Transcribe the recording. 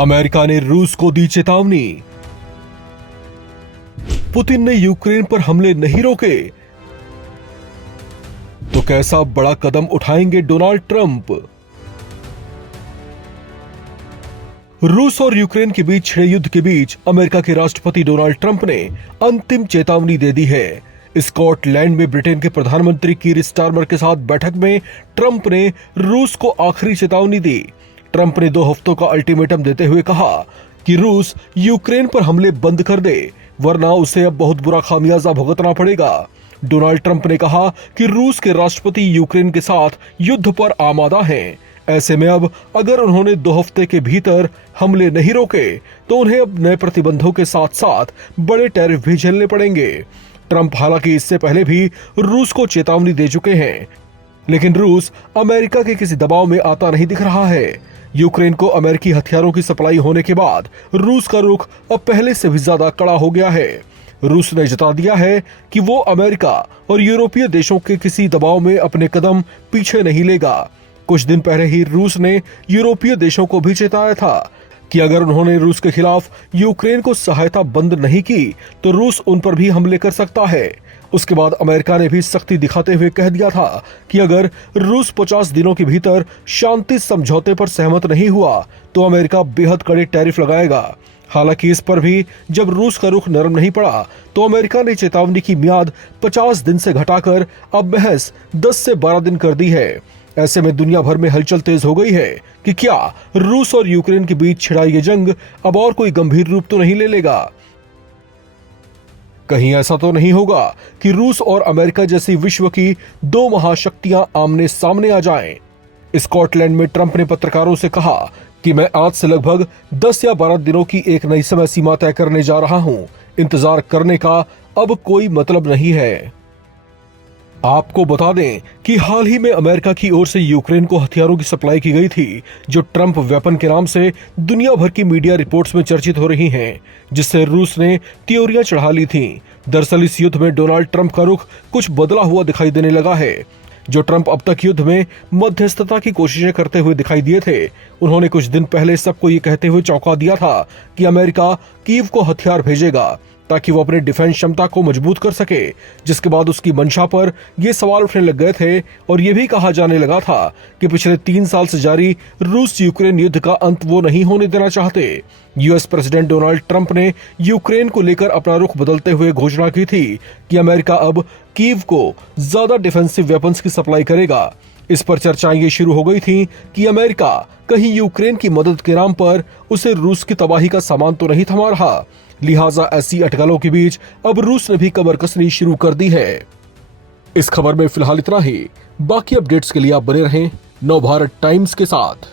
America ने रूस को दी चेतावनी। पुतिन ने यूक्रेन पर हमले नहीं रोके तो कैसा बड़ा कदम उठाएंगे डोनाल्ड ट्रंप। रूस और यूक्रेन के बीच छिड़े युद्ध के बीच अमेरिका के राष्ट्रपति डोनाल्ड ट्रंप ने अंतिम चेतावनी दे दी है। स्कॉटलैंड में ब्रिटेन के प्रधानमंत्री कीर स्टारमर के साथ बैठक में ट्रंप ने रूस को आखिरी चेतावनी दी। ट्रंप ने 2 हफ्तों का अल्टीमेटम देते हुए कहा कि रूस यूक्रेन पर हमले बंद कर दे, वरना उसे अब बहुत बुरा खामियाजा भुगतना पड़ेगा। डोनाल्ड ट्रंप ने कहा कि रूस के राष्ट्रपति यूक्रेन के साथ युद्ध पर आमादा हैं। ऐसे में अब अगर उन्होंने 2 हफ्ते के भीतर हमले नहीं रोके तो उन्हें अब नए प्रतिबंधों के साथ साथ बड़े टैरिफ भी झेलने पड़ेंगे। ट्रंप हालांकि इससे पहले भी रूस को चेतावनी दे चुके हैं, लेकिन रूस अमेरिका के किसी दबाव में आता नहीं दिख रहा है। यूक्रेन को अमेरिकी हथियारों की सप्लाई होने के बाद रूस का रुख अब पहले से भी ज्यादा कड़ा हो गया है। रूस ने जता दिया है कि वो अमेरिका और यूरोपीय देशों के किसी दबाव में अपने कदम पीछे नहीं लेगा। कुछ दिन पहले ही रूस ने यूरोपीय देशों को भी चेताया था कि अगर उन्होंने रूस के खिलाफ यूक्रेन को सहायता बंद नहीं की तो रूस उन पर भी हमले कर सकता है। उसके बाद अमेरिका ने भी सख्ती दिखाते हुए कह दिया था कि अगर रूस 50 दिनों के भीतर शांति समझौते पर सहमत नहीं हुआ तो अमेरिका बेहद कड़े टैरिफ लगाएगा। हालांकि इस पर भी जब रूस का रुख नरम नहीं पड़ा तो अमेरिका ने चेतावनी की मियाद 50 दिन से घटाकर अब महज 10 से 12 दिन कर दी है। ऐसे में दुनिया भर में हलचल तेज हो गई है कि क्या रूस और यूक्रेन के बीच छिड़ा ये जंग अब और कोई गंभीर रूप तो नहीं ले लेगा। कहीं ऐसा तो नहीं होगा कि रूस और अमेरिका जैसी विश्व की 2 महाशक्तियां आमने सामने आ जाएं। स्कॉटलैंड में ट्रंप ने पत्रकारों से कहा कि मैं आज से लगभग 10 या 12 दिनों की एक नई समय सीमा तय करने जा रहा हूं। इंतजार करने का अब कोई मतलब नहीं है। आपको बता दें कि हाल ही में अमेरिका की ओर से यूक्रेन को हथियारों की सप्लाई की गई थी, जो ट्रंप वेपन के नाम से दुनिया भर की मीडिया रिपोर्ट्स में चर्चित हो रही हैं, जिससे रूस ने त्योरियां चढ़ा ली थीं। दरअसल इस युद्ध में डोनाल्ड ट्रंप का रुख कुछ बदला हुआ दिखाई देने लगा है। जो ट्रंप अब तक युद्ध में मध्यस्थता की कोशिशें करते हुए दिखाई दिए थे, उन्होंने कुछ दिन पहले सबको ये कहते हुए चौंका दिया था कि अमेरिका कीव को हथियार भेजेगा ताकि वो अपने डिफेंस क्षमता को मजबूत कर सके, जिसके बाद उसकी मंशा पर ये सवाल उठने लग गए थे और ये भी कहा जाने लगा था कि पिछले 3 साल से जारी रूस यूक्रेन युद्ध का अंत वो नहीं होने देना चाहते। यूएस प्रेसिडेंट डोनाल्ड ट्रंप ने यूक्रेन को लेकर अपना रुख बदलते हुए घोषणा की थी कि अमेरिका अब कीव को ज्यादा डिफेंसिव वेपन्स की सप्लाई करेगा। इस पर चर्चाएं ये शुरू हो गई थी कि अमेरिका कहीं यूक्रेन की मदद के नाम पर उसे रूस की तबाही का सामान तो नहीं थमा रहा। लिहाजा ऐसी अटकलों के बीच अब रूस ने भी कमर कसनी शुरू कर दी है। इस खबर में फिलहाल इतना ही। बाकी अपडेट्स के लिए आप बने रहें नवभारत टाइम्स के साथ।